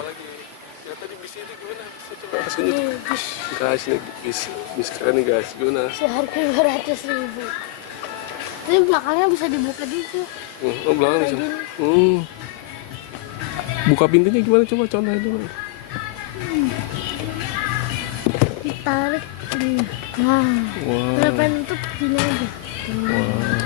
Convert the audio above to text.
apalagi ya tadi bis ini gimana? Bisa coba kasih unjuk. Guys, ini bis keren nih guys, gimana? Seharga 200.000. Tapi belakangnya bisa dibuka juga. Oh belakang bisa. Buka pintunya gimana coba contohin dulu. Ditarik. Nah. Wow. Kenapa nutup gini aja? Wow.